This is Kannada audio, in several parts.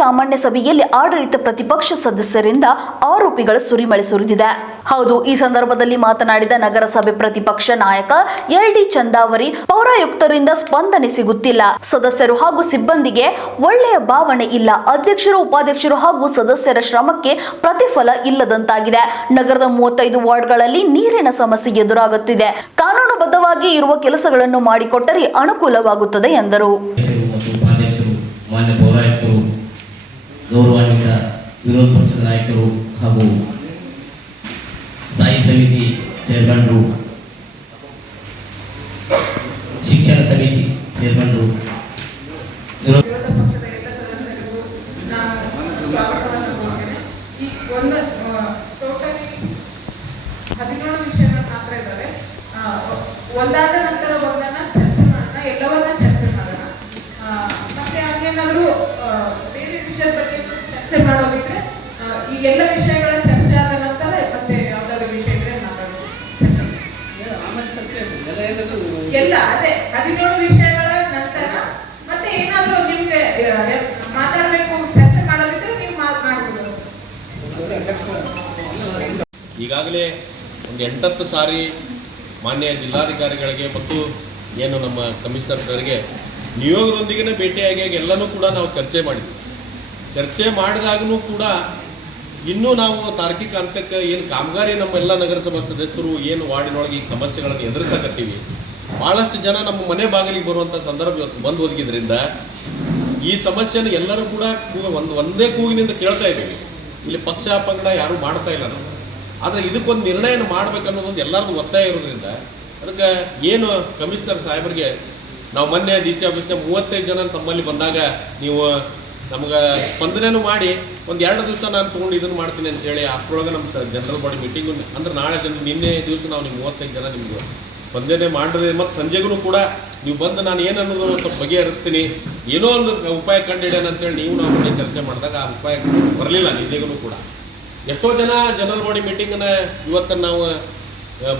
ಸಾಮಾನ್ಯ ಸಭೆಯಲ್ಲಿ ಆಡಳಿತ ಪ್ರತಿಪಕ್ಷ ಸದಸ್ಯರಿಂದ ಆರೋಪಿಗಳ ಸುರಿಮಳೆ ಸುರಿದಿದೆ. ಹೌದು, ಈ ಸಂದರ್ಭದಲ್ಲಿ ಮಾತನಾಡಿದ ನಗರಸಭೆ ಪ್ರತಿಪಕ್ಷ ನಾಯಕ ಎಲ್ ಡಿ ಚಂದಾವರಿ, ಪೌರಾಯುಕ್ತರಿಂದ ಸ್ಪಂದನೆ ಸಿಗುತ್ತಿಲ್ಲ. ಸದಸ್ಯರು ಹಾಗೂ ಸಿಬ್ಬಂದಿಗೆ ಒಳ್ಳೆಯ ಭಾವನೆ ಇಲ್ಲ. ಅಧ್ಯಕ್ಷರು, ಉಪಾಧ್ಯಕ್ಷರು ಹಾಗೂ ಸದಸ್ಯರ ಶ್ರಮಕ್ಕೆ ಪ್ರತಿಫಲ ಇಲ್ಲದಂತಾಗಿದೆ. ನಗರದ ಮೂವತ್ತೈದು ವಾರ್ಡ್ಗಳಲ್ಲಿ ನೀರಿನ ಸಮಸ್ಯೆ ಎದುರಾಗುತ್ತಿದೆ. ಕಾನೂನುಬದ್ಧವಾಗಿ ಇರುವ ಕೆಲಸಗಳನ್ನು ಮಾಡಿಕೊಟ್ಟರೆ ಅನುಕೂಲವಾಗುತ್ತದೆ ಎಂದರು. ಮಾನ್ಯ ಪೌರಾಯುಕ್ತರು ಗೌರವಾನ್ವಿತ ವಿರೋಧ ಪಕ್ಷದ ನಾಯಕರು ಹಾಗೂ ಸ್ಥಾಯಿ ಸಮಿತಿ ಚೇರ್ಮನ್ರು, ಶಿಕ್ಷಣ ಸಮಿತಿ ಚೇರ್ಮನ್ರು ಹದಿನೇಳು ವಿಷಯಗಳು ಮಾತ್ರ ಇದ್ದಾವೆ. ಒಂದಾದ ನಂತರ ಒಂದನ್ನ ಚರ್ಚೆ ಮಾಡೋಣ, ಎಲ್ಲವನ್ನ ಚರ್ಚೆ ಮಾಡೋಣ. ಮತ್ತೆ ಹಂಗೇನಾದ್ರೂ ವಿಷಯದ ಬಗ್ಗೆ ಚರ್ಚೆ ಮಾಡೋದಿದ್ರೆ ಈ ಎಲ್ಲ ವಿಷಯಗಳ ಚರ್ಚೆ ಆದ ನಂತರ ಮತ್ತೆ ಯಾವ್ದಾದ್ರು ವಿಷಯ ಇದ್ರೆ ಮಾತಾಡೋದು ಎಲ್ಲ ಅದೇ ಹದಿನೇಳು ವಿಷಯಗಳ ನಂತರ ಮತ್ತೆ ಏನಾದ್ರು ನಿಮ್ಗೆ ಮಾತಾಡ್ಬೇಕು ಚರ್ಚೆ ಮಾಡೋದಿದ್ರೆ ನೀವು ಮಾತನಾಡ್ಬೋದು ಈಗಾಗಲೇ ಒಂದು ಎಂಟತ್ತು ಸಾರಿ ಮಾನ್ಯ ಜಿಲ್ಲಾಧಿಕಾರಿಗಳಿಗೆ ಮತ್ತು ಏನು ನಮ್ಮ ಕಮಿಷನರ್ ಸರ್ಗೆ ನಿಯೋಗದೊಂದಿಗೆ ಭೇಟಿಯಾಗಿ ಎಲ್ಲನೂ ಕೂಡ ನಾವು ಚರ್ಚೆ ಮಾಡಿದ್ವಿ. ಚರ್ಚೆ ಮಾಡಿದಾಗಲೂ ಕೂಡ ಇನ್ನೂ ನಾವು ತಾರ್ಕಿಕ ಹಂತಕ್ಕೆ ಏನು ಕಾಮಗಾರಿ ನಮ್ಮ ಎಲ್ಲ ನಗರಸಭಾ ಸದಸ್ಯರು ಏನು ವಾರ್ಡಿನೊಳಗೆ ಈ ಸಮಸ್ಯೆಗಳನ್ನು ಎದುರಿಸಕತ್ತೀವಿ. ಭಾಳಷ್ಟು ಜನ ನಮ್ಮ ಮನೆ ಬಾಗಿಲಿಗೆ ಬರುವಂಥ ಸಂದರ್ಭ ಇವತ್ತು ಬಂದು ಒದಗಿದ್ರಿಂದ ಈ ಸಮಸ್ಯೆನ ಎಲ್ಲರೂ ಕೂಡ ಒಂದು ಒಂದೇ ಕೂಗಿನಿಂದ ಕೇಳ್ತಾ ಇದ್ದೀವಿ. ಇಲ್ಲಿ ಪಕ್ಷ ಪಂಗಡ ಯಾರೂ ಮಾಡ್ತಾ ಇಲ್ಲ ನಾವು. ಆದರೆ ಇದಕ್ಕೊಂದು ನಿರ್ಣಯನ ಮಾಡ್ಬೇಕನ್ನೋದೊಂದು ಎಲ್ಲರದ್ದು ಒತ್ತಾಯ ಇರೋದ್ರಿಂದ ಅದಕ್ಕೆ ಏನು ಕಮಿಷನರ್ ಸಾಹೇಬರಿಗೆ ನಾವು ಮೊನ್ನೆ ಡಿ ಸಿ ಆಫೀಸ್ನ ಮೂವತ್ತೈದು ಜನ ತಮ್ಮಲ್ಲಿ ಬಂದಾಗ ನೀವು ನಮ್ಗೆ ಸ್ಪಂದನೆನೂ ಮಾಡಿ ಒಂದು ಎರಡು ದಿವಸ ನಾನು ತೊಗೊಂಡು ಇದನ್ನು ಮಾಡ್ತೀನಿ ಅಂತೇಳಿ ಅಷ್ಟರೊಳಗೆ ನಮ್ಮ ಜನರಲ್ ಬಾಡಿ ಮೀಟಿಂಗು ಅಂದ್ರೆ ನಾಳೆ ಜನ ನಿನ್ನೆ ದಿವಸ ನಾವು ನಿಮ್ಗೆ ಮೂವತ್ತೈದು ಜನ ನಿಮ್ಗೆ ಸ್ಪಂದನೆ ಮಾಡಿದ್ರೆ ಮತ್ತು ಸಂಜೆಗೂ ಕೂಡ ನೀವು ಬಂದು ನಾನು ಏನು ಅನ್ನೋದು ಒಂದು ಸ್ವಲ್ಪ ಬಗೆಹರಿಸ್ತೀನಿ. ಏನೋ ಒಂದು ಉಪಾಯ ಕಂಡಿಡ್ಯಾನ ಅಂತೇಳಿ ನೀವು ನಾವು ಕೂಡ ಚರ್ಚೆ ಮಾಡಿದಾಗ ಆ ಉಪಾಯ ಬರಲಿಲ್ಲ ನಿಜಗೂ ಕೂಡ. ಎಷ್ಟೋ ಜನ ಜನರಲ್ ಬಾಡಿ ಮೀಟಿಂಗನ್ನು ಇವತ್ತು ನಾವು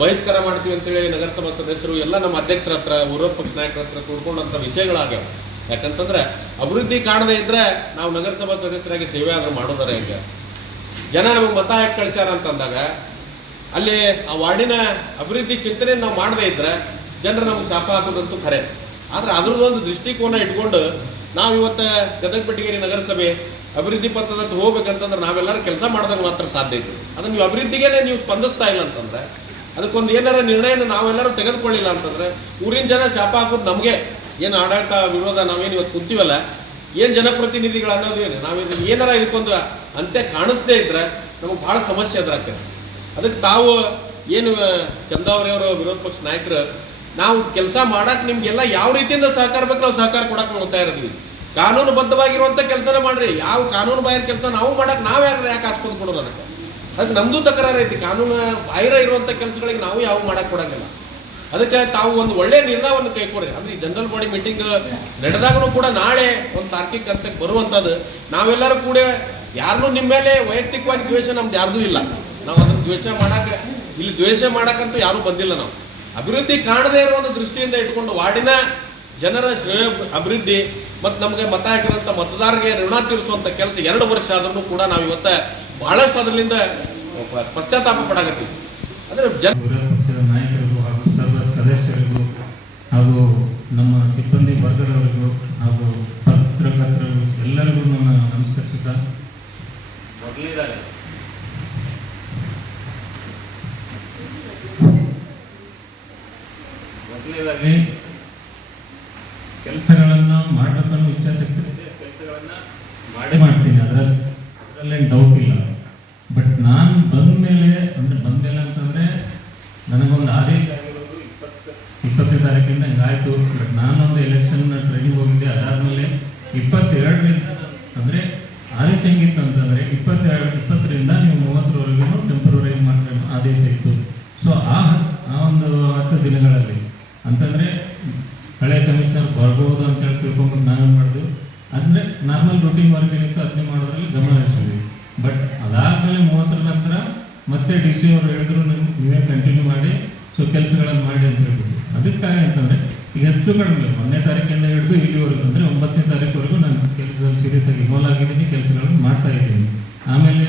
ಬಹಿಷ್ಕಾರ ಮಾಡ್ತೀವಿ ಅಂತೇಳಿ ನಗರಸಭಾ ಸದಸ್ಯರು ಎಲ್ಲ ನಮ್ಮ ಅಧ್ಯಕ್ಷರ ಹತ್ರ ವಿರೋಧ ಪಕ್ಷ ನಾಯಕರ ಹತ್ರ ಕೂಡ್ಕೊಂಡಂಥ ವಿಷಯಗಳಾಗ್ಯಾವ. ಯಾಕಂತಂದ್ರೆ ಅಭಿವೃದ್ಧಿ ಕಾಣದೇ ಇದ್ರೆ ನಾವು ನಗರಸಭಾ ಸದಸ್ಯರಾಗಿ ಸೇವೆ ಆದ್ರೂ ಮಾಡೋದರ ಹೆಂಗೆ? ಜನ ನಮಗೆ ಮತ ಹಾಕಿ ಕಳಿಸ್ಯಾರ ಅಂತಂದಾಗ, ಅಲ್ಲಿ ಆ ವಾರ್ಡಿನ ಅಭಿವೃದ್ಧಿ ಚಿಂತನೆ ನಾವು ಮಾಡದೇ ಇದ್ರೆ ಜನರು ನಮ್ಗೆ ಶಾಪ ಹಾಕೋದಂತೂ ಖರೆ. ಆದ್ರೆ ಅದ್ರದ್ದೊಂದು ದೃಷ್ಟಿಕೋನ ಇಟ್ಕೊಂಡು ನಾವು ಇವತ್ತು ಗದಗ ಬೆಟಗೇರಿ ನಗರಸಭೆ ಅಭಿವೃದ್ಧಿ ಪಥದಂತ ಹೋಗ್ಬೇಕಂತಂದ್ರೆ ನಾವೆಲ್ಲರೂ ಕೆಲಸ ಮಾಡಿದಾಗ ಮಾತ್ರ ಸಾಧ್ಯ ಇತ್ತು ಅದನ್ನ ನೀವು ಅಭಿವೃದ್ಧಿಗೆ ನೀವು ಸ್ಪಂದಿಸ್ತಾ ಇಲ್ಲ ಅಂತಂದ್ರೆ, ಅದಕ್ಕೊಂದು ಏನಾರ ನಿರ್ಣಯನ ನಾವೆಲ್ಲರೂ ತೆಗೆದುಕೊಳ್ಳಿಲ್ಲ ಅಂತಂದ್ರೆ, ಊರಿನ ಜನ ಶಾಪ ಹಾಕೋದು ನಮಗೆ. ಏನು ಆಡಳಿತ ವಿರೋಧ ನಾವೇನು ಇವತ್ತು ಕುಂತೀವಲ್ಲ? ಏನು ಜನಪ್ರತಿನಿಧಿಗಳು ಅನ್ನೋದು ಏನು? ನಾವೇನು ಏನಾರ ಇದಕ್ಕೊಂದು ಅಂತ್ಯ ಕಾಣಿಸ್ದೇ ಇದ್ರೆ ನಮಗೆ ಭಾಳ ಸಮಸ್ಯೆ ಎದುರಾಗ್ತದೆ ಅದಕ್ಕೆ ತಾವು ಏನು ಚಂದಾವರಿಯವರು ವಿರೋಧ ಪಕ್ಷ ನಾಯಕರು, ನಾವು ಕೆಲಸ ಮಾಡಕ್ಕೆ ನಿಮ್ಗೆಲ್ಲ ಯಾವ ರೀತಿಯಿಂದ ಸಹಕಾರ ಬೇಕು ನಾವು ಸಹಕಾರ ಕೊಡಕ್ಕೆ ನಾವು ತಯಾರಿದ್ವಿ ಕಾನೂನುಬದ್ಧವಾಗಿರುವಂಥ ಕೆಲಸನೇ ಮಾಡ್ರಿ. ಯಾವ ಕಾನೂನು ಬಾಹಿರ ಕೆಲಸ ನಾವು ಮಾಡಕ್ಕೆ ನಾವು ಯಾಕೆ ಯಾಕೆ ಆಸ್ಪದ ಕೊಡೋದು ಅದಕ್ಕೆ? ಅದಕ್ಕೆ ನಮ್ಮದು ತಕರಾರು ಐತಿ. ಕಾನೂನು ಬಾಹಿರ ಇರುವಂಥ ಕೆಲಸಗಳಿಗೆ ನಾವು ಯಾವ ಮಾಡಕ್ಕೆ ಕೊಡಂಗಿಲ್ಲ. ಅದಕ್ಕೆ ತಾವು ಒಂದು ಒಳ್ಳೆ ನಿರ್ಣಯವನ್ನು ಕೈಕೊಡ್ರಿ ಅಂದ್ರೆ ಈ ಜನರಲ್ ಬಾಡಿ ಮೀಟಿಂಗ್ ನಡೆದಾಗಲೂ ಕೂಡ ನಾಳೆ ಒಂದು ತಾರ್ಕಿಕ ಹಂತಕ್ಕೆ ಬರುವಂಥದ್ದು ನಾವೆಲ್ಲರೂ ಕೂಡ ಯಾರನ್ನೂ ನಿಮ್ಮ ಮೇಲೆ ವೈಯಕ್ತಿಕವಾಗಿ ದ್ವೇಷ ನಮ್ದು ಯಾರ್ದೂ ಇಲ್ಲ. ನಾವು ಅದನ್ನು ದ್ವೇಷ ಮಾಡಕ್ಕೆ ಇಲ್ಲಿ ದ್ವೇಷ ಮಾಡಕ್ಕಂತೂ ಯಾರೂ ಬಂದಿಲ್ಲ ನಾವು. ಅಭಿವೃದ್ಧಿ ಕಾಣದೇ ಇರೋ ಒಂದು ದೃಷ್ಟಿಯಿಂದ ಇಟ್ಕೊಂಡು ವಾರ್ಡಿನ ಜನರ ಶ್ರೇಯ ಅಭಿವೃದ್ಧಿ ಮತ್ತು ನಮಗೆ ಮತ ಹಾಕಿದಂಥ ಮತದಾರರಿಗೆ ಋಣ ತೀರಿಸುವಂಥ ಕೆಲಸ ಎರಡು ವರ್ಷ ಆದ್ರೂ ಕೂಡ ನಾವು ಇವತ್ತು ಬಹಳಷ್ಟು ಅದರಿಂದ ಪಶ್ಚಾತ್ತಾಪ ಪಡಾಕತ್ತೀವಿ. ಅಂದರೆ ಜನ ವಿರೋಧ ಪಕ್ಷದ ನಾಯಕರಿಗೂ ಹಾಗೂ ಸರ್ವ ಸದಸ್ಯರಿಗೂ ಹಾಗೂ ನಮ್ಮ ಸಿಬ್ಬಂದಿ ವರ್ಗದವರಿಗೂ ಹಾಗೂ ಪತ್ರಕರ್ತರು ಎಲ್ಲರಿಗೂ ನನ್ನ ನಮಸ್ಕರಿಸುತ್ತಾ ಮೊದಲನೇದಾಗಿ ಮೊದಲನೇದಾಗಿ ಕೆಲಸಗಳನ್ನು ಮಾಡಬೇಕನ್ನೋ ಇಚ್ಛಾಶಕ್ತಿ ಇದೆ. ಕೆಲಸಗಳನ್ನು ಮಾಡೇ ಮಾಡ್ತೀನಿ. ಅದರ ಅದರಲ್ಲೇನು ಡೌಟ್ ಇಲ್ಲ. ಬಟ್ ನಾನು ಬಂದ ಮೇಲೆ ಅಂದರೆ ಬಂದ ಮೇಲೆ ಅಂತಂದರೆ ನನಗೊಂದು ಆದೇಶ ಆಗಿರೋದು ಇಪ್ಪತ್ತು ಇಪ್ಪತ್ತನೇ ತಾರೀಕಿಂದ ಹಿಂಗಾಯಿತು ಬಟ್ ನಾನೊಂದು ಎಲೆಕ್ಷನ್ ಟ್ರೈನಿಂಗ್ ಹೋಗಿದ್ದೆ. ಅದಾದಮೇಲೆ ಇಪ್ಪತ್ತೆರಡರಿಂದ ಅಂದರೆ ಆದೇಶ ಹೆಂಗಿತ್ತು ಅಂತಂದರೆ ಇಪ್ಪತ್ತೆರಡು, ಇಪ್ಪತ್ತರಿಂದ ನೀವು ಮೂವತ್ತರವರೆಗೂ ಟೆಂಪ್ರವರಿ ಆದೇಶ ಇತ್ತು. ಸೊ ಆ ಆ ಒಂದು ಹತ್ತು ದಿನಗಳಲ್ಲಿ ಅಂತಂದರೆ ಹಳೆ ಕಮಿಷನರ್ ಬರ್ಬೋದು ಅಂತ ಹೇಳಿ ತಿಳ್ಕೊಂಡ್ಬಿಟ್ಟು ನಾವೇನು ಮಾಡಿದ್ವಿ ಅಂದರೆ ನಾರ್ಮಲ್ ರೂಟೀನ್ ವರ್ಕ್ ಏನಿತ್ತು ಅದನ್ನೇ ಮಾಡೋದ್ರಲ್ಲಿ ಗಮನ ಹರಿಸಿದ್ವಿ ಬಟ್ ಅದಾದಮೇಲೆ ಮೂವತ್ತರ ನಂತರ ಮತ್ತೆ ಡಿ ಸಿ ಅವರು ಹೇಳಿದ್ರು ನೀವು ನೀವೇ ಕಂಟಿನ್ಯೂ ಮಾಡಿ ಸೊ ಕೆಲಸಗಳನ್ನು ಮಾಡಿ ಅಂತ ಹೇಳ್ಬಿಟ್ಟು. ಅದಕ್ಕಾಗಿ ಅಂತಂದರೆ ಈಗ ಹೆಚ್ಚು ಕಡಿಮೆ, ಒಂದನೇ ತಾರೀಕಿಂದ ಹಿಡಿದು ಇಲ್ಲಿವರೆಗೂ, ಅಂದರೆ ಒಂಬತ್ತನೇ ತಾರೀಕುವರೆಗೂ ನಾನು ಕೆಲಸದಲ್ಲಿ ಸೀರಿಯಸ್ ಆಗಿ ಇನ್ವಾಲ್ವ್ ಆಗಿದ್ದೀನಿ, ಕೆಲಸಗಳನ್ನು ಮಾಡ್ತಾ ಇದ್ದೀನಿ. ಆಮೇಲೆ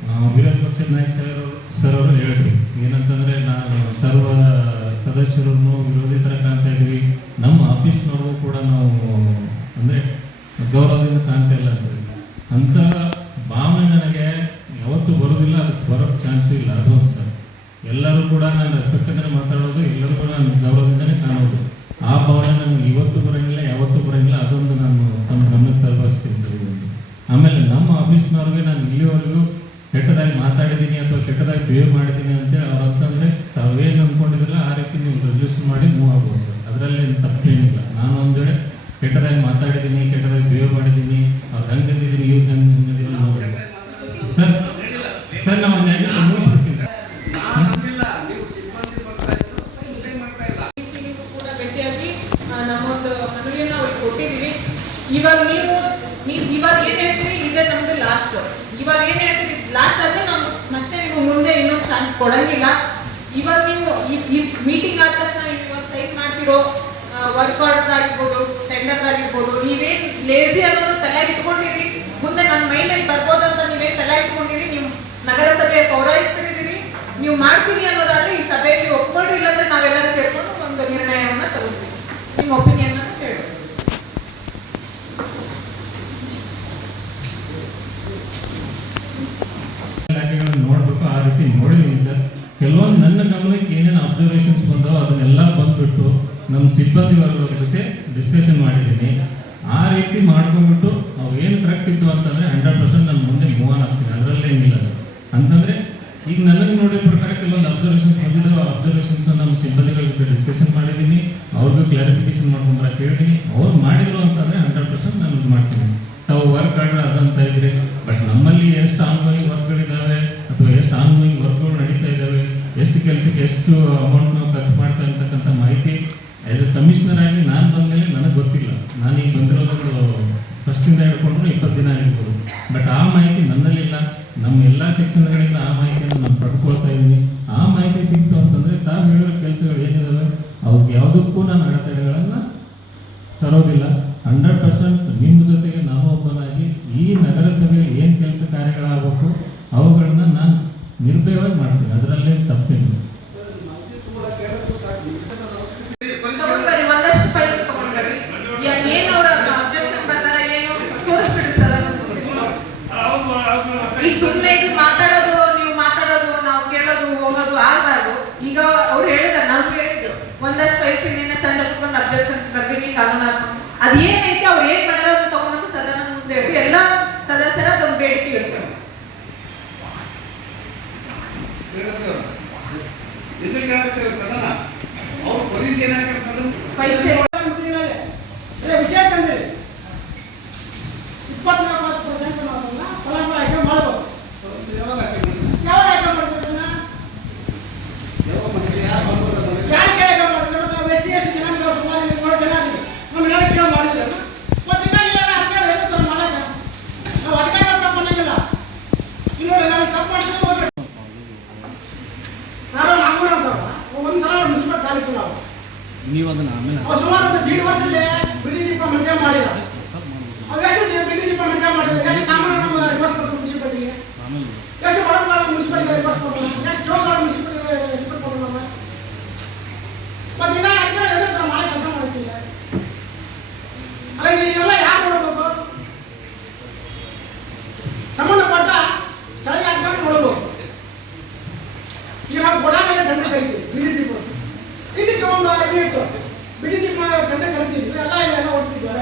ಆ, ವಿರೋಧ ಪಕ್ಷದ ನಾಯಕ ಸರ್ ಅವರು ಸರ್ ಅವರು ಹೇಳಿದ್ರು ಏನಂತಂದರೆ ನಾನು ಸರ್ವ ಸದಸ್ಯರನ್ನು ವಿರೋಧಿ ಕಾಣ್ತಾ ಇದ್ವಿ ನಮ್ಮ ಆಫೀಸ್ನವ್ರಿಗೂ ಕೂಡ ನಾವು, ಅಂದರೆ ಗೌರವದಿಂದ ಕಾಣ್ತಾ ಇಲ್ಲ ಅಂತ ಭಾವನೆ ನನಗೆ ಯಾವತ್ತೂ ಬರೋದಿಲ್ಲ, ಅದಕ್ಕೆ ಬರೋಕ್ಕೆ ಚಾನ್ಸ್ ಇಲ್ಲ. ಅದು ಸರ್ ಎಲ್ಲರೂ ಕೂಡ ನಾನು ರೆಸ್ಪೆಕ್ಟಿಂದನೇ ಮಾತಾಡೋದು, ಎಲ್ಲರೂ ಕೂಡ ನಾನು ಗೌರವದಿಂದನೇ ಕಾಣೋದು. ಆ ಭಾವನೆ ನನಗೆ ಇವತ್ತು ಬರೋಂಗಿಲ್ಲ, ಯಾವತ್ತೂ ಬರೋಂಗಿಲ್ಲ, ಅದೊಂದು ನಾನು ತಮ್ಮ ಗಮನಕ್ಕೆ ತಲುಪಿಸ್ತೀನಿ ಸರ್ ಆಮೇಲೆ ನಮ್ಮ ಆಫೀಸ್ನವ್ರಿಗೆ ನಾನು ಇಲ್ಲಿವರೆಗೂ ಕೆಟ್ಟದಾಗಿ ಮಾತಾಡಿದ್ದೀನಿ ಅಥವಾ ಕೆಟ್ಟದಾಗಿ ಬಿಹೇವ್ ಮಾಡಿದ್ದೀನಿ ಅಂತೇಳಿ ಅವ್ರು ಅಂತಂದರೆ ಇವಾಗ ಏನ್ ಹೇಳ್ತೀರಿ? ಇದೇ ನಮ್ದು ಲಾಸ್ಟ್ ಇವಾಗ ಏನ್ ಹೇಳ್ತೀರಿ? ಲಾಸ್ಟ್ ಆದ್ರೆ ನಾವು ಮತ್ತೆ ನೀವು ಮುಂದೆ ಇನ್ನೊಂದು ಚಾನ್ಸ್ ಕೊಡಂಗಿಲ್ಲ. ಇವಾಗ ನೀವು ಈ ಮೀಟಿಂಗ್ ಆದ ತಕ್ಷಣ ಇವಾಗ ಸೈಟ್ ಮಾಡ್ತಿರೋ ವರ್ಕೌಟ್ ಆಗಿರ್ಬೋದು ಟೆಂಡರ್ ಆಗಿರ್ಬೋದು, ನೀವೇನ್ ಲೇಜಿ ಅನ್ನೋದು ತಲೆ ಇಟ್ಕೊಂಡಿರಿ. ಮುಂದೆ ನನ್ನ ಮೈಂಡಲ್ಲಿ ಬರ್ಬೋದಂತ ನೀವೇನ್ ತಲೆ ಇಟ್ಕೊಂಡಿರಿ? ನೀವು ನಗರಸಭೆಯ ಪೌರಾಯುಕ್ತರಿದ್ದೀರಿ. ನೀವು ಮಾಡ್ತೀನಿ ಅನ್ನೋದಾದ್ರೆ ಈ ಸಭೆಯಲ್ಲಿ ಒಪ್ಕೊಳ್ರಿ ಇಲ್ಲಾಂದ್ರೆ ನಾವೆಲ್ಲರೂ ಸೇರ್ಕೊಂಡು ಒಂದು ನಿರ್ಣಯವನ್ನ ತಗೋತೀವಿ ನಿಮ್ಮ ಒಪಿನಿಯನ್ ಹೇಳಿ ಇಲಾಖೆಗಳನ್ನು ನೋಡಬೇಕು ಆ ರೀತಿ ನೋಡಿದ್ದೀನಿ ಸರ್ ಕೆಲವೊಂದು ನನ್ನ ಗಮನಕ್ಕೆ ಏನೇನು ಅಬ್ಸರ್ವೇಷನ್ಸ್ ಬಂದವೋ ಅದನ್ನೆಲ್ಲ ಬಂದ್ಬಿಟ್ಟು ನಮ್ಮ ಸಿಬ್ಬಂದಿ ವರ್ಗದ ಜೊತೆ ಡಿಸ್ಕಷನ್ ಮಾಡಿದ್ದೀನಿ. ಆ ರೀತಿ ಮಾಡ್ಕೊಂಡ್ಬಿಟ್ಟು ಅವು ಏನು ಕರೆಕ್ಟ್ ಇತ್ತು ಅಂತಂದರೆ ಹಂಡ್ರೆಡ್ ಪರ್ಸೆಂಟ್ ನಾನು ಮುಂದೆ ಮೂವ್ ಆನ್ ಆಗ್ತೀನಿ ಅದರಲ್ಲೇನಿಲ್ಲ ಅಂತಂದರೆ ಈಗ ನನಗೆ ನೋಡಿದ ಪ್ರಕಾರ ಕೆಲವೊಂದು ಅಬ್ಸರ್ವೇಷನ್ಸ್ ಬಂದಿದ್ದಾವೆ ಅಬ್ಸರ್ವೇಷನ್ಸ್ ನಮ್ಮ ಸಿಬ್ಬಂದಿಗಳ ಜೊತೆ ಡಿಸ್ಕಷನ್ ಮಾಡಿದ್ದೀನಿ. ಅವ್ರಿಗೂ ಕ್ಲಾರಿಫಿಕೇಶನ್ ಮಾಡ್ಕೊಂಡ್ರೆ ಕೇಳಿದ್ದೀನಿ ಅವ್ರು ಮಾಡಿದ್ರು ಅಂತಂದರೆ ಹಂಡ್ರೆಡ್ ಪರ್ಸೆಂಟ್ ನಾನು ಇದು ಮಾಡ್ತೀನಿ. ತಾವು ವರ್ಕ್ ಆರ್ಡರ್ ಅದಂತ ಇದ್ರೆ ಬಟ್ ನಮ್ಮಲ್ಲಿ ಎಷ್ಟು ಆನ್ಗೋಯಿಂಗ್ ವರ್ಕ್ಗಳಿದ್ದಾವೆ ಅಥವಾ ಎಷ್ಟು ಆನ್ಗೋಯಿಂಗ್ ವರ್ಕ್ಗಳು ಎಷ್ಟು ಅಮೌಂಟ್ ನಾವು ಖರ್ಚು ಮಾಡ್ತಾ ಇರ್ತಕ್ಕಂಥ ಮಾಹಿತಿ ಆ್ಯಸ್ ಎ ಕಮಿಷನರ್ ಆಗಿ ನಾನು ಬಂದಮೇಲೆ ನನಗೆ ಗೊತ್ತಿಲ್ಲ. ನಾನು ಈಗ ಬಂದಿರೋದು ಫಸ್ಟಿಂದ ಹಿಡ್ಕೊಂಡ್ರು ಇಪ್ಪತ್ತು ದಿನ ಆಗಿರ್ಬೋದು. ಬಟ್ ಆ ಮಾಹಿತಿ ನನ್ನಲ್ಲಿಲ್ಲ ನಮ್ಮ ಎಲ್ಲ ಸೆಕ್ಷನ್ಗಳಿಂದ ಆ ಮಾಹಿತಿಯನ್ನು ನಾನು ಪಡ್ಕೊಳ್ತಾ ಇದ್ದೀನಿ. ಆ ಮಾಹಿತಿ ಸಿಕ್ತು ಅಂತಂದರೆ ತಾವು ಹೇಳಿರೋ ಕೆಲಸಗಳು ಏನಿದಾವೆ ಅವ್ರಿಗೆ ಯಾವುದಕ್ಕೂ ನಾನು ಅಡೆತಡೆಗಳನ್ನು ತರೋದಿಲ್ಲ ಹಂಡ್ರೆಡ್ ಪರ್ಸೆಂಟ್ ನಿಮ್ಮ ಜೊತೆಗೆ ನಾನು ಒಬ್ಬನಾಗಿ ಈ ನಗರಸಭೆಯಲ್ಲಿ ಏನು ಕೆಲಸ ಕಾರ್ಯಗಳಾಗಬೇಕು ಅವುಗಳನ್ನ ನಾನು ನಿರ್ಭಯವಾಗಿ ಮಾಡ್ತೀನಿ ಅದರಲ್ಲೇ ತಪ್ಪೇನು ತಗೊಂಡ್ಬರ್ರಿ ಒಂದಷ್ಟು ಫೈಲ್ ತಗೊಂಡ್ಬರ್ರಿ ಯಾ- ಏನು ಅವ್ರ ಅಬ್ಜೆಕ್ಷನ್ ಬರ್ತಾರ ಏನು ತೋರಿಸ್ಬಿಡ್ರಿ ಸರ್ ಈಗ ಸುಮ್ಮನೆ ಇದು ಮಾತಾಡೋದು ನೀವು ಮಾತಾಡೋದು ನಾವು ಕೇಳೋದು ಹೋಗೋದು ಆಗಬಾರ್ದು. ಈಗ ಅವ್ರು ಹೇಳಿದಾರೆ ನನ್ಗೆ ಹೇಳಿದ್ರು ಒಂದಷ್ಟು ವಯಸ್ಸು ನಿನ್ನೆ ಸಣ್ಣ ಕುತ್ಕೊಂಡು ಅಬ್ಜೆಕ್ಷನ್ಸ್ ಬರ್ತೀನಿ ಕಾನೂನಾತ್ಮಕ ಅದು ಏನೈತೆ ಅವ್ರು ಏನ್ ಮಾಡ್ಯಾರ ಅದನ್ನ ತಗೊಂಡ್ಬಂದು ಸದನ ಮುಂದೆ ಇಟ್ಟು ಎಲ್ಲ ಸದಸ್ಯರ ಅದೊಂದು ಬೇಡಿಕೆ ಇರ್ತವೆ ಸದನ? ಅವ್ರು ಪೊಲೀಸ್ ಏನಾಗ್ತಾರೆ ಸದನ ಫೈಲ್ಸ್ ವಿಷಯ ತಂದಿರಿ ಇಪ್ಪತ್ನಾಲ್ಕು ಪರ್ಸೆಂಟ್ ಅದನ್ನ ಫಲಾಫಲ ಆಯ್ಕೆ ಮಾಡಬಹುದು ಯಾವಾಗ ಆಯ್ಕೆ ಮಾಡಿದ್ರು? ಯಾವಾಗ ಆಯ್ಕೆ ಮಾಡ್ತೀರನ್ನ ಯಾವಾಗ ಮಾಡಿದ್ರು? ಯಾರು ಬಂದ್ರು ಅದನ್ನ? ಯಾರು ಕೇಳಕ್ಕೆ ಮಾಡ್ತೀವಿ ನಾವು ಎಸ್ ಸಿ ಎಸ್ ಜನಾಂಗ ಸುಮಾರು ಏಳು ಜನ ಇದೀವಿ ನಮ್ಮ ಹೇಳಿ ಕೇಳ ಮಾಡಿದ್ರು ಮತ್ತೆ ಇನ್ನಾಗಿಲ್ಲ ಅದಕ್ಕೆ ಹೇಳ್ತಾರೆ ಮಾಡಕ ನಾವು ಅಧಿಕಾರ ತಪ್ಪು ಅನ್ನಂಗಿಲ್ಲ ಇಲ್ಲಿ ನೋಡಿ ನಾವು ತಪ್ಪು ಮಾಡಿದ್ರೆ ಹೋಗ್ಬೇಕು ನಾವು ನಮ್ಮೂರ ಒಂದ್ಸಲ ಮುನ್ಸಿಪಲ್ ತಾಲೂಕು ನಾವು ನೀವು ಅದನ್ನ ಆಮೇಲೆ ಅವ್ರು ಸುಮಾರು ಒಂದು ದೀಡ್ ವರ್ಷದಲ್ಲಿ ಬಿಡಿ ದೀಪ ಮಂಡ್ಯ ಮಾಡಿದ ಅವೆಷ್ಟು ಬಿಡಿ ದೀಪ ಮಂಡ್ಯ ಮಾಡಿದ ಎಷ್ಟು ಸಾಮಾನು ನಮ್ಮ ರಿವರ್ಸ್ ಕೊಟ್ಟು ಮುನ್ಸಿಪಾಲಿಟಿಗೆ ಆಮೇಲೆ ಎಷ್ಟು ಬಡಪಾಲ ಮುನ್ಸಿಪಾಲಿಟಿ ರಿವರ್ಸ್ ಕೊಟ್ಟು ಎಷ್ಟು ಚೌಕಾಲ ಮುನ್ಸಿಪಾಲಿಟಿ ರಿಪೋರ್ಟ್ ಕೊಟ್ಟು ನಮ್ಮ ಮತ್ತೆ ಇನ್ನ ಯಾಕೆ ಎದುರು ಮಾಡಿ ಕೆಲಸ ಮಾಡ್ತೀವಿ ಅಲ್ಲ ನೀವೆಲ್ಲ ಯಾರು ನೋಡ್ಬೇಕು ಸಂಬಂಧಪಟ್ಟ ಸ್ಥಳೀಯ ಅಧಿಕಾರಿ ನೋಡ್ಬೇಕು ಈಗ ನಾವು ಕೊಡಾಗಲೇ ಗಂಟೆ ಕರಿತೀವಿ ಬಿಡಿ ದೀಪ ಇದಕ್ಕೆ ಒಂದು ಇದು ಇತ್ತು ಬಿಡಿ ದೀಪ ಗಂಟೆ ಕರಿತೀವಿ ಎಲ್ಲ ಇಲ್ಲ ಎಲ್ಲ ಹೊಡ್ತಿದ್ವಿ ಹೊರ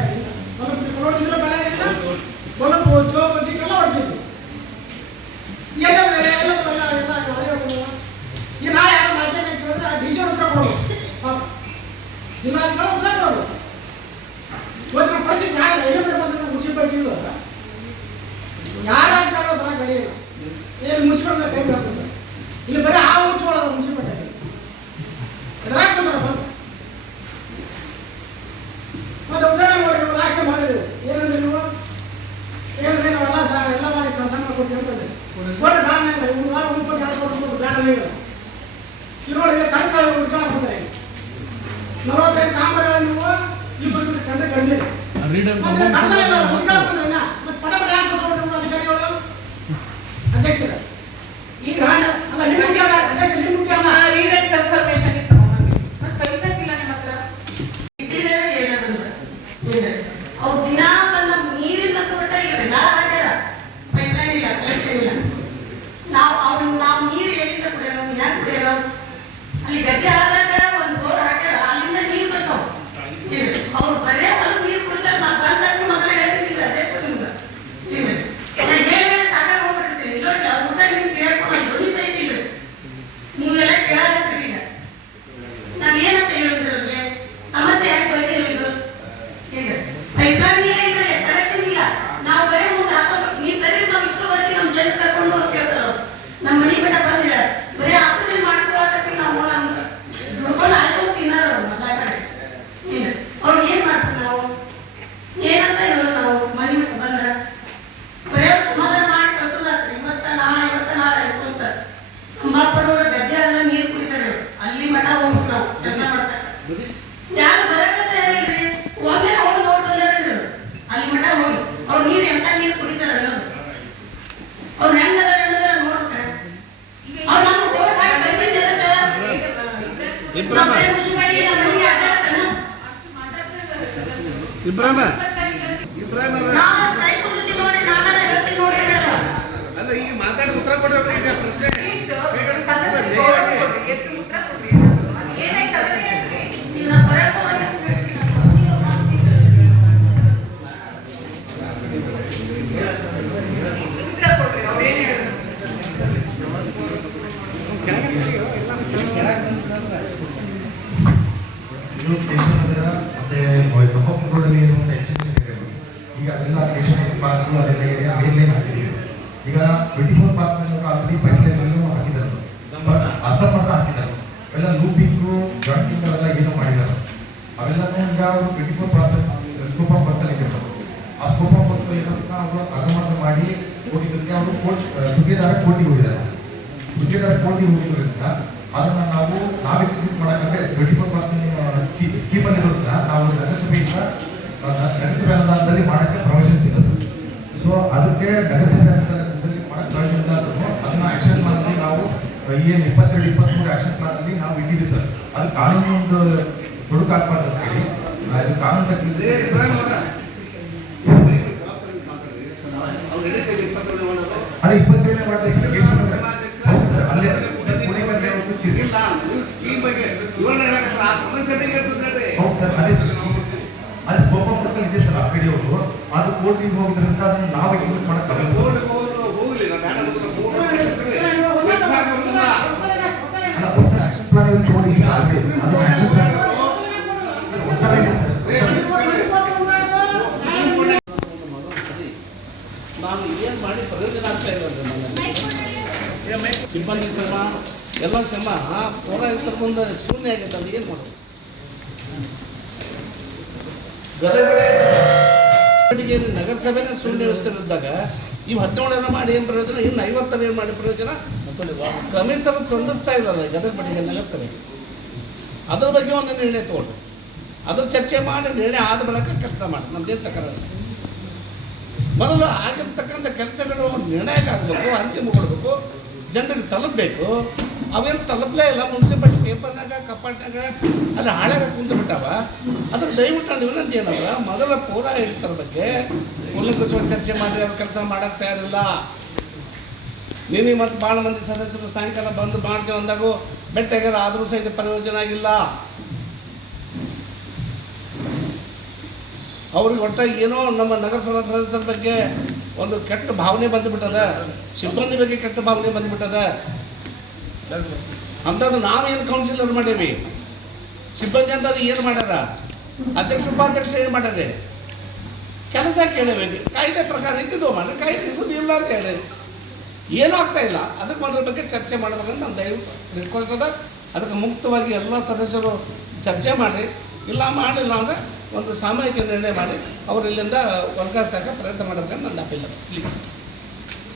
ಒಂದು ನೋಡಿದ್ರೆ ಬೆಳಗಿನ ಒಂದು ಚೋಪ್ ದೀಪ ಎಲ್ಲ ಹೊಡ್ತಿದ್ವಿ ಎಲ್ಲ ಎಲ್ಲ ಎಲ್ಲ ಎಲ್ಲ ಹಳೆ ಹೋಗ್ತದೆ. ಈ ನಾಳೆ ಯಾರು ಮಾಧ್ಯಮ ಕೇಳಿದ್ರೆ ಡಿಸಿಷನ್ ಉತ್ತರ ಕೊಡಬೇಕು ಪಾಪ. ಜಿಲ್ಲಾಧಿಕಾರಿ ಉತ್ತರ ಕೊಡಬೇಕು ಇವತ್ತು ನಮ್ಮ ಪರಿಸ್ಥಿತಿ ಆಗಿಲ್ಲ ಎಲ್ಲ ಬಂದ್ರೆ ಮುನ್ಸಿಪಾಲಿಟಿ ಇಲ್ಲ ಯಾರು ಆಗ್ತಾರೋ ಬರ ಕಡಿಯಿಲ್ಲ ಏನು ಮುನ್ಸಿಪಾಲಿಟಿ ಕೈ ಹಾಕ್ತಾರೆ ಇಲ್ಲಿ ಬರೀ ಆ ಉಚ್ಕೊಳ್ಳೋದು ಮುನ್ಸಿಪಾಲಿಟಿ ಎದುರಾಗ ಬಂದಾರ ಬಂದು ಮತ್ತೆ ಉದಾಹರಣೆ ಮಾಡಿ ನಾವು ಆಯ್ಕೆ ಮಾಡಿದ್ರು ಏನಂದ್ರೆ ನೀವು ಏನಂದ್ರೆ ನಾವೆಲ್ಲ ಸಹ ಎಲ್ಲ ಮಾಡಿ ಸಹ ಸಣ್ಣ ಕೊಡ್ತೀವಿ ಇಲ್ಲ ಒಂದು ವಾರ ಒಂದು ಕೋಟಿ ಎರಡು ಕೋಟಿ ಬೇಡ ನೀವು. ಇರೋರಿಗೆ ಕಣ್ಕಾಲ ವಿಚಾರ ಹಾಕ್ತಾರೆ ನಲವತ್ತೈದು ಕಾಮಗಾರಿ ನೀವು ಕಂಡ್ರೆ ಕಂಡಿರಿ ರೀಡರ್ ಇಬ್ರಾಹಿಮ ಇಬ್ರಾಹಿಮ ಅಲ್ಲ ಈಗ ಮಾತಾಡಿ ಉತ್ತರ ಕೊಡಬೇಕು ಈಗ twenty four parks already pipeline ಹಾಕಿದ್ದಾರೆ. ಬಟ್ ಪರ್ಧ ಹಾಕಿದ್ದಾರೆ. ಅವೆಲ್ಲ ಲೂಪಿಂಗು ಜಾಯಿಂಟಿಂಗ್ ಅವೆಲ್ಲ ಏನೂ ಮಾಡಿದ್ದಾರೆ. ಅವೆಲ್ಲನೂ ಈಗ ಅವರು twenty four percent scope of ವರ್ಕಲ್ಲಿ ಇರ್ತಾರೆ ಆ ಸ್ಕೋಪ್ ಆಫ್ ವರ್ಕ್ ಇದನ್ನ ಅವರು ಅರ್ಧಂಬರ್ಧ ಮಾಡಿ ಹೋಗಿದ್ದಕ್ಕೆ ಅವರು ಕೋಟ್ ಗುತ್ತಿಗೆದಾರ ಕೋಟಿ ಹೋಗಿದ್ದಾರೆ ಗುತ್ತಿಗೆದಾರ ಕೋಟಿ ಹೋಗಿದ್ರಿಂದ ಅದನ್ನ ನಾವು ನಾವು ಎಕ್ಸಿಕ್ಯೂಟ್ ಮಾಡಕ್ಕಂದ್ರೆ ಟ್ವೆಂಟಿ ಫೋರ್ ಪರ್ಸೆಂಟ್ ಸ್ಕೀಮಲ್ಲಿ ಇರೋದ್ರಿಂದ ನಾವು ನಗರಸಭೆಯಿಂದ ನಗರಸಭೆ ಅನುದಾನದಲ್ಲಿ ಮಾಡೋಕ್ಕೆ ಪ್ರೊವಿಷನ್ಸ್ ಇದೆ ಸರ್. ಸೊ ಅದಕ್ಕೆ ನಗರಸಭೆ ಅನುದಾನದಲ್ಲಿ ಮಾಡಕ್ಕೆ ಪ್ರೊವಿಷನ್ ಇಲ್ಲ ಅಂದ್ರೂ ಅದನ್ನ ಆಕ್ಷನ್ ಪ್ಲಾನಲ್ಲಿ ನಾವು ಏನು ಇಪ್ಪತ್ತೆರಡು ಇಪ್ಪತ್ತ್ಮೂರು ಆಕ್ಷನ್ ಪ್ಲಾನಲ್ಲಿ ನಾವು ಇದ್ದೀವಿ ಸರ್. ಅದು ಕಾನೂನು ಒಂದು ಹುಡುಕಾಕ್ಬಾರ್ದು ಅಂತ ಹೇಳಿ. ಆ, ಇದು ಕಾನೂನು ಮಾಡೋದು. ಅದೇ ಇಪ್ಪತ್ತೇಳನೇ ವಾರ್ಡ್ ಸರ್ ಕೇಶವ ಹೌದು ಸರ್ ಅಲ್ಲೇ ಸರ್ ಪುಣೆ ಬಗ್ಗೆ ಇರ್ತದೆ. ಹೌದು ಸರ್ ಅದೇ ಸರ್ ಅದು ಸ್ಕೋಪ್ ಆಫ್ ವರ್ಕ್ ಇದೆ ಸರ್ ಆ ಕಡೆ ಅವರು ಅದು ಕೋರ್ಟಿಗೆ ಹೋಗಿದ್ರಿಂದ ಅದನ್ನು ನಾವು ಎಕ್ಸಿಕ್ಯೂಟ್ ಮಾಡಕ್ಕೆ ಆಗಲ್ಲ ಸರ್ ಬೋರ್ಡ್ ಹೋಗೋದು ಹೋಗ್ಲಿ, ನಾವು ಬೇಡ ಅಂದ್ರೆ ಬೋರ್ಡ್ ಹಾಕಿದ್ರೆ ಕೆಲಸ ಆಗೋದಿಲ್ಲ. ಅಲ್ಲ ಹೊಸ ಆಕ್ಷನ್ ಪ್ಲಾನ್ ಇದೆ ನೋಡಿ ಸರ್ ಆಲ್ರೆಡಿ. ಅದು ಆಕ್ಷನ್ ಪ್ಲಾನ್ ಹೊಸದಾಗಿದೆ ಸರ್ ನಾನು ಏನು ಮಾಡಿ ಪ್ರಯೋಜನ ಆಗ್ತಾ ಇಲ್ಲ ಅಂದ್ರೆ ನನಗೆ. ಸಿಬ್ಬಂದಿ ಶ್ರಮ ಎಲ್ಲ ಶ್ರಮ ಇರ್ತಾರ ಮುಂದೆ ಶೂನ್ಯ ಆಗೈತೆ, ಅದು ಏನು ಮಾಡೋದು? ಗದಗ ನಗರಸಭೆನೇ ಶೂನ್ಯ ವ್ಯವಸ್ಥೆಲಿದ್ದಾಗ ಇವು ಹದಿನೇಳರ ಮಾಡಿ ಏನು ಪ್ರಯೋಜನ? ಇನ್ನು ಐವತ್ತರ ಏನು ಮಾಡಿ ಪ್ರಯೋಜನ? ಕಮಿಷನ್ ಸಂದಿಸ್ತಾ ಇಲ್ಲಲ್ಲ ಈ ಗದಗ ಬಡಿಗೆ ನಗರಸಭೆ ಅದ್ರ ಬಗ್ಗೆ ಒಂದು ನಿರ್ಣಯ ತಗೊಂಡು. ಅದ್ರ ಚರ್ಚೆ ಮಾಡಿ, ನಿರ್ಣಯ ಆದ ಬಳಿಕ ಕೆಲಸ ಮಾಡಿ. ನಮ್ದೇನು ಇಲ್ಲ. ಮೊದಲು ಆಗಿರ್ತಕ್ಕಂಥ ಕೆಲಸಗಳು ನಿರ್ಣಾಯಕ ಆಗಬೇಕು ಅಂತಿಮಗೊಳ್ಬೇಕು ಜನರಿಗೆ ತಲುಪಬೇಕು ಅವೇನು ತಲುಪಲೇ ಇಲ್ಲ. ಮುನ್ಸಿಪಾಲ್ಟಿ ಪೇಪರ್ನಾಗ, ಕಪಾಟ್ನಾಗ, ಅಲ್ಲಿ ಹಾಳಾಗ ಕುಂತ್ಬಿಟ್ಟಾವ. ಅದಕ್ಕೆ ದಯವಿಟ್ಟು ನಾನು ವಿನಂತಿ ಏನಂದ್ರೆ, ಮೊದಲ ಪೌರಾಯುಕ್ತರ ಬಗ್ಗೆ ಉಲ್ಲಂಘಿಸುವ ಚರ್ಚೆ ಮಾಡಿ, ಅವ್ರ ಕೆಲಸ ಮಾಡಕ್ಕೆ ತಯಾರಿಲ್ಲ. ನೀನು ಮತ್ತು ಭಾಳ ಮಂದಿ ಸದಸ್ಯರು ಸಾಯಂಕಾಲ ಬಂದು ಮಾಡ್ತೇವೆ ಅಂದಾಗೂ ಬೆಟ್ಟಗಾರ ಆದರೂ ಸಹಿತ ಪ್ರಯೋಜನ ಆಗಿಲ್ಲ ಅವ್ರಿಗೆ ಒಟ್ಟಾಗಿ ಏನೋ ನಮ್ಮ ನಗರಸಭಾ ಸದಸ್ಯರ ಬಗ್ಗೆ ಒಂದು ಕೆಟ್ಟ ಭಾವನೆ ಬಂದ್ಬಿಟ್ಟದ? ಸಿಬ್ಬಂದಿ ಬಗ್ಗೆ ಕೆಟ್ಟ ಭಾವನೆ ಬಂದುಬಿಟ್ಟದ? ಅಂಥದ್ದು ನಾವೇನು ಕೌನ್ಸಿಲರ್ ಮಾಡೇವಿ? ಸಿಬ್ಬಂದಿ ಅಂತ ಅದು ಏನು ಮಾಡ್ಯಾರ? ಅಧ್ಯಕ್ಷ, ಉಪಾಧ್ಯಕ್ಷ ಏನು ಮಾಡ್ಯಾರೆ ಕೆಲಸ ಕೇಳಬೇಕು ಕಾಯ್ದೆ ಪ್ರಕಾರ ಇದ್ದಿದ್ದು ಮಾಡ್ರಿ. ಕಾಯ್ದೆ ಇರೋದು ಇಲ್ಲ ಅಂತ ಹೇಳಿ. ಏನೂ ಆಗ್ತಾ ಇಲ್ಲ. ಅದಕ್ಕೆ ಅದ್ರ ಬಗ್ಗೆ ಚರ್ಚೆ ಮಾಡ್ಬೇಕಂತ ನಾನು ದಯವಿಟ್ಟು ರಿಕ್ವೆಸ್ಟ್ ಅದ. ಅದಕ್ಕೆ ಮುಕ್ತವಾಗಿ ಎಲ್ಲ ಸದಸ್ಯರು ಚರ್ಚೆ ಮಾಡಿರಿ. ಇಲ್ಲ ಮಾಡಿಲ್ಲ ಅಂದರೆ ಒಂದು ಸಾಮೂಹಿಕ ನಿರ್ಣಯ ಮಾಡಿ ಅವರಿಲ್ಲಿಂದ ವರ್ಗಾಯಿಸೋಕೆ ಪ್ರಯತ್ನ ಮಾಡಬೇಕಂತ ನನ್ನ ಅಪೀಲ್ ಪ್ಲೀಸ್